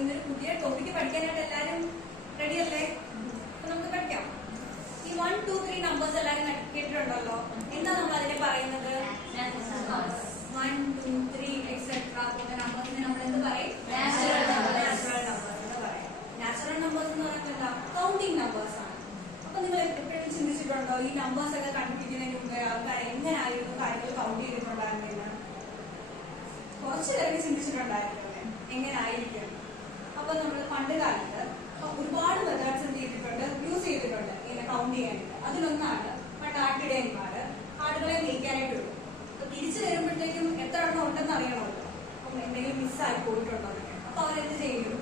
ഇന്നൊരു പുതിയ ടോപ്പിക്ക് പഠിക്കാനായിട്ട് എല്ലാവരും റെഡി അല്ലേ? അപ്പൊ നമുക്ക് പഠിക്കാം. ഈ 1, 2, 3 നമ്പേഴ്സ് എല്ലാവരും കേട്ടിട്ടുണ്ടല്ലോ. എന്താ നമ്മൾ അതിനെ പറയുന്നത്? 1, 2, 3 എക്സെട്ര പോകുന്ന നമ്പേഴ്സിനെ നമ്മൾ എന്ത് പറയും? നാച്ചുറൽ നമ്പേഴ്സ് എന്ന് പറയും. നാച്ചുറൽ നമ്പേഴ്സ് എന്ന് പറയുന്നത് എന്താ? കൗണ്ടിങ് നമ്പേഴ്സ് ആണ്. അപ്പൊ നിങ്ങൾ എപ്പോഴും ചിന്തിച്ചിട്ടുണ്ടോ ഈ നമ്പേഴ്സ് ഒക്കെ കണ്ടുപിടിക്കുന്നതിന് മുമ്പേ ആൾക്കാർ എങ്ങനെയായിരുന്നു കാര്യങ്ങൾ കൗണ്ട് ചെയ്തിട്ടുണ്ടായിരുന്നില്ല? കുറച്ച് പേരൊക്കെ ചിന്തിച്ചിട്ടുണ്ടായിരുന്നു അല്ലേ എങ്ങനെയായിരിക്കും. അപ്പൊ നമ്മൾ പണ്ട് കാലത്ത് ഒരുപാട് മെത്തേഡ്സ് എന്ത് ചെയ്തിട്ടുണ്ട്, യൂസ് ചെയ്തിട്ടുണ്ട് ഇങ്ങനെ കൗണ്ട് ചെയ്യാനായിട്ട്. അതിലൊന്നാണ് പണ്ട് ആട്ടിടയന്മാര് ആടുകളെ മേയ്ക്കാനായിട്ട് വരും. അപ്പൊ തിരിച്ചു വരുമ്പോഴത്തേക്കും എത്ര എണ്ണം ഉണ്ടെന്ന് അറിയണമല്ലോ. അപ്പം എന്തെങ്കിലും മിസ്സായി പോയിട്ടുണ്ടോ എന്നൊക്കെ. അപ്പൊ അവരെന്ത് ചെയ്യും,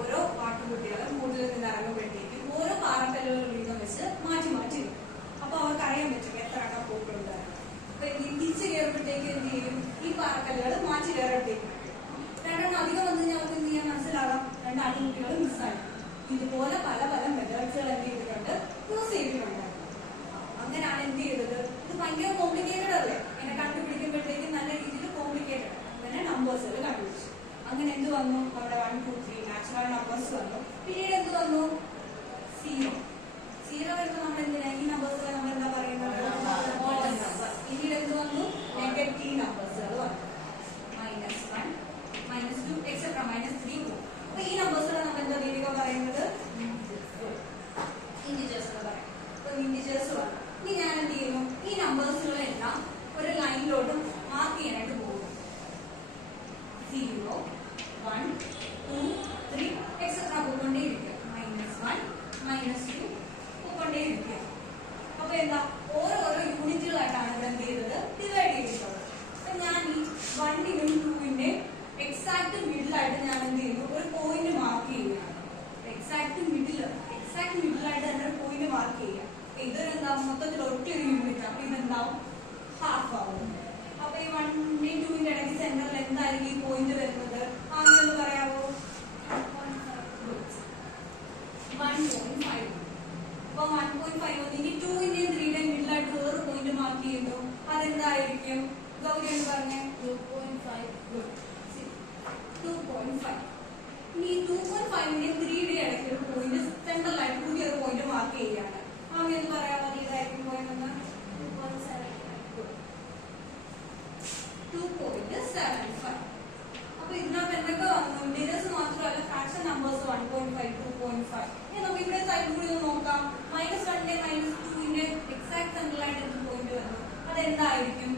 ഓരോ ആട്ടുകുട്ടികളും കൂടുതൽ നിന്ന് ഇറങ്ങുമ്പോഴത്തേക്കും ഓരോ പാറക്കല്ലുകൾ വീതം വെച്ച് മാറ്റി മാറ്റി വരും. അപ്പൊ അവർക്ക് അറിയാൻ പറ്റും എത്ര എണ്ണം പോയിട്ടുണ്ട്. അപ്പൊ തിരിച്ചു കയറുമ്പോഴത്തേക്ക് എന്ത് ചെയ്യും, ഈ പാറക്കല്ലുകൾ മാറ്റി വേറെടുത്തേക്ക് മാറ്റും. രണ്ടെണ്ണം അധികം വന്നു കഴിഞ്ഞാൽ അവർക്ക് എന്ത് ചെയ്യാൻ മനസ്സിലാകാം, രണ്ട് ആട്ടുകുട്ടികൾ മിസ്സായി. ഇതുപോലെ പല പല മെത്തേഡ്സുകൾ എന്ത് ചെയ്തിട്ടുണ്ട്, യൂസ് ചെയ്തിട്ടുണ്ട്. അങ്ങനെയാണ് എന്ത് ചെയ്തത്. ഇത് ഭയങ്കര കോംപ്ലിക്കേറ്റഡ് അല്ലേ, ഇങ്ങനെ കണ്ടുപിടിക്കുമ്പോഴത്തേക്കും നല്ല രീതിയിൽ കോംപ്ലിക്കേറ്റഡ്. അങ്ങനെ നമ്പേഴ്സുകൾ കണ്ടുപിടിച്ചു. അങ്ങനെ എന്ത് വന്നു, നമ്മുടെ 1, 2, 3 നാച്ചുറൽ നമ്പേഴ്സ് വന്നു. പിന്നീട് എന്ത് വന്നു, 0. 0 വരുമ്പോൾ നമ്മൾ എന്തിനാ ഈ നമ്പേഴ്സുകൾ നമ്മൾ എന്താ പറയുന്നത്, പിന്നീട് എന്ത് വന്നു, നെഗറ്റീവ് നമ്പേഴ്സുകൾ വന്നു. -1, -2 എക്സെട്ര -3 പോകും. അപ്പൊ ഈ നമ്പേഴ്സുകൾ നമ്മൾ എന്താ രീതിയിൽ പറയുന്നത്, ഇന്റിജേഴ്സ് എന്ന് പറയും. അപ്പൊ ഇന്റിജേഴ്സ് വന്നു. ഇനി ഞാൻ എന്ത് ചെയ്യുന്നു, ഈ നമ്പേഴ്സുകളെല്ലാം ഒരു ലൈനിലോട്ട് മാർക്ക് ചെയ്യാനായിട്ട് പോകും. 0, 1, 2, 3 എക്സെട്ര പോയിക്കൊണ്ടേയിരിക്കുക. -1, -2 പോയിക്കൊണ്ടേയിരിക്കുക. അപ്പൊ എന്താ, ഓരോരോ യൂണിറ്റുകളായിട്ടാണ് ഇവിടെ എന്ത് ചെയ്തത്, ഡിവൈഡ് ചെയ്തിട്ടുള്ളത്. അപ്പൊ ഞാൻ ഈ 1നും 2ന്റെ എക്സാക്ട് മിഡിലായിട്ട് ഞാൻ എന്ത് ചെയ്യുന്നു, ഒരു പോയിന്റ് മാർക്ക് ചെയ്യുകയാണ്. എക്സാക്ട് മിഡിലായിട്ട് തന്നെ ഒരു പോയിന്റ് മാർക്ക് ചെയ്യുക. ഇതൊരെന്താ, മൊത്തത്തിൽ ഒറ്റൊരു യൂണിറ്റ്. അപ്പൊ ഇതെന്താവും, ഹാഫ് ആവും. അപ്പൊ ഈ 1ന്റെയും 2ന്റെ ഇടയ്ക്ക് സെന്ററിൽ എന്തായിരിക്കും ഈ പോയിന്റ് വരുന്നത്, ആണെന്ന് പറയാവോ? 1.5. അപ്പൊ 1.5 ഇനി 2ന്റെയും 3ന്റെയും മിഡിലായിട്ട് വേറെ പോയിന്റ് മാർക്ക് ചെയ്യുന്നു. അതെന്തായിരിക്കും, ഗൗരി എന്ന് പറഞ്ഞേ? 2.5. 2.5. ഇനി 2.5ന്റെയും 3ന്റെയും ഇടയ്ക്ക് ഒരു പോയിന്റ് സെന്ററിലായിട്ട് പുതിയൊരു പോയിന്റ് മാർക്ക് ചെയ്യുകയാണ്. ആമി എന്ന് പറയാമോ, ഇതായിരിക്കും പോയിന്റ് എന്ന്? 2.75. അപ്പൊ ഇതിനകത്ത് എന്തൊക്കെ വന്നു, ഇന്റീജേഴ്സ് മാത്രമല്ല ഫ്രാക്ഷൻ നമ്പേഴ്സ് 1.5, 2.5. ഇനി നമുക്ക് ഇവിടെ സൈഡിൽ കൂടി ഒന്ന് നോക്കാം. -1ന്റെ -2ന്റെ എക്സാക്ട് സെന്ററിലായിട്ട് എന്ത് പോയിന്റ് വന്നു, അതെന്തായിരിക്കും?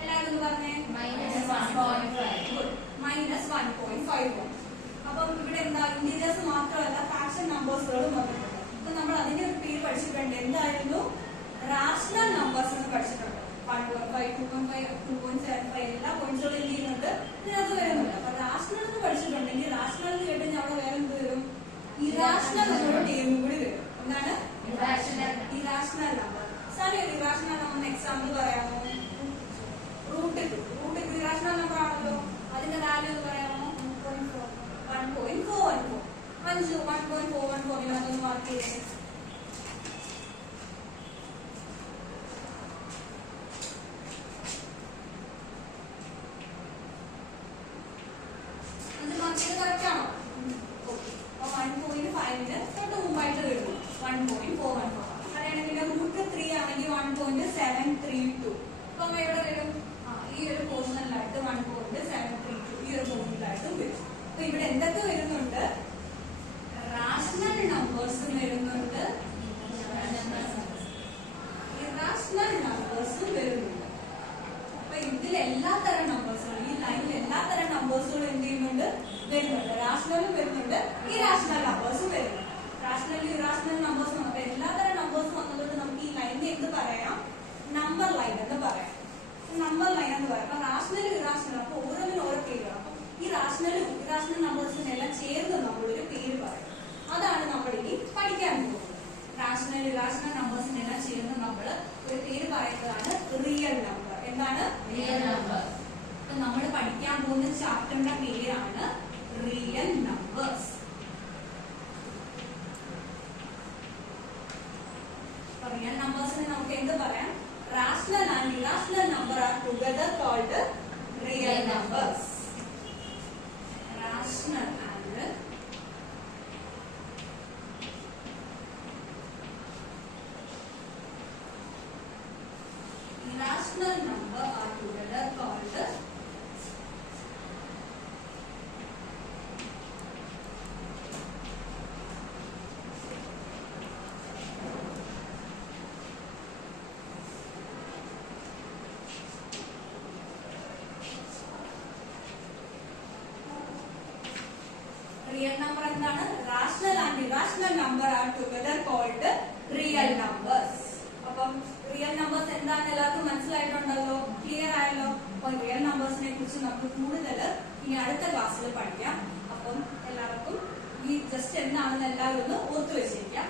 എല്ലാവരും ഒന്ന് പറഞ്ഞേ. -1.5. അപ്പം ഇവിടെ എന്താ, ഇന്റീജേഴ്സ് മാത്രമല്ല ഫ്രാക്ഷൻ നമ്പേഴ്സുകളും വന്നിട്ടുണ്ട്. അപ്പൊ നമ്മൾ അതിന്റെ ഒരു പേര് പഠിച്ചിട്ടുണ്ട്. എന്തായിരുന്നു, റാഷണൽ നമ്പേഴ്സ് എന്ന് പഠിച്ചിട്ടുണ്ട്. 1.5, 2.5, 2.75 എല്ലാ പോയിന്റ്സുകളും എന്ത് ചെയ്യുന്നുണ്ട്, ഇതിനകത്ത് വരുന്നുണ്ട്. അപ്പൊ റാഷണൽ എന്ന് പഠിച്ചിട്ടുണ്ടെങ്കിൽ റാഷണൽ എന്ന് കേട്ടുകഴിഞ്ഞാൽ അവിടെ വേറെ എന്ത് വരും, ഇറാഷണൽ എന്നൊരു ടേമും കൂടി വരും. എന്താണ് ഇറാഷണൽ നമ്പർ? സാറി ഒരു ഇറാഷണൽ നമ്പറിന് എക്സാമ്പിൾ പറയാമോ? റൂട്ട് 2 ഇറാഷണൽ നമ്പർ ആണല്ലോ. അതിന്റെ വാല്യൂ എന്ന് പറയാമോ? 1.414. 1.414 ഇതിനകത്തൊന്ന് മാർക്ക് ചെയ്തേ. കറക്റ്റ് ആണോ? ഓക്കെ. അപ്പൊ 1.5ന് തൊട്ട് മുമ്പായിട്ട് വരുന്നു 1.414. അതാണെങ്കിൽ √3 ആണെങ്കിൽ 1.732. അപ്പൊ എവിടെ വരും, ഈ ഒരു പോർഷനിലായിട്ട് 1.732 ഈ ഒരു പോയിന്റിലായിട്ടും വരും. അപ്പൊ ഇവിടെ എന്തൊക്കെ വരുന്നുണ്ട്, റാഷണൽ നമ്പേഴ്സും വരുന്നുണ്ട്, ഇറാഷണൽ നമ്പേഴ്സും വരുന്നുണ്ട്. അപ്പൊ ഇതിൽ എല്ലാ തരം നമ്പേഴ്സുകളും, ഈ ലൈനിൽ എല്ലാ തരം നമ്പേഴ്സുകളും എന്ത് ചെയ്യുന്നുണ്ട്, വരുന്നുണ്ട്. റാഷണലും വരുന്നുണ്ട്, ഇറാഷണൽ നമ്പേഴ്സും വരുന്നുണ്ട്. റാഷണലും ഇറാഷണൽ നമ്പേഴ്സും വന്നപ്പോൾ എല്ലാ തരം നമ്പേഴ്സും വന്നതുകൊണ്ട് നമുക്ക് ഈ ലൈനിനെ എന്ത് പറയാം, നമ്പർ ലൈൻ എന്ന് പറയാം. നമ്പർ ലൈൻ എന്ന് പറയാം. അപ്പൊ റാഷണലും ഇറാഷണലും, അപ്പൊ ഓരോന്നിനും ഓരോ പേരുകൾ. അപ്പൊ ഈ റാഷണലും ഇറാഷണൽ നമ്പേഴ്സിനും എല്ലാം ചേർന്ന് നമ്മളൊരു പേര് പറയും. അതാണ് നമ്മൾ ഇനി പഠിക്കാൻ പോകുന്നത്. റാഷണൽ ഇറാഷണൽ നമ്പേഴ്സിനെല്ലാം ചേർന്ന് നമ്മൾ ഒരു പേര് പറയുന്നതാണ് റിയൽ നമ്പർ. എന്താണ് റിയൽ നമ്പർ? അപ്പൊ നമ്മൾ പഠിക്കാൻ പോകുന്ന ചാപ്റ്ററിന്റെ പേരാണ് റിയൽ നമ്പേഴ്സ്. റിയൽ നമ്പേഴ്സിനെ നമുക്ക് എന്ത് പറയാം, rational and irrational number are together called real numbers. Rational and real number എന്താണ്? Rational and irrational number are together called real numbers. അപ്പം റിയൽ നമ്പേഴ്സ് എന്താണെന്ന് എല്ലാവർക്കും മനസ്സിലായിട്ടുണ്ടല്ലോ, ക്ലിയർ ആയല്ലോ. അപ്പൊ റിയൽ നമ്പേഴ്സിനെ കുറിച്ച് നമുക്ക് കൂടുതൽ ഇനി അടുത്ത ക്ലാസ്സിൽ പഠിക്കാം. അപ്പം എല്ലാവർക്കും ഈ ജസ്റ്റ് എന്താണെന്ന് എല്ലാവരും ഒന്ന് ഓർത്തു വെച്ചിരിക്കാം.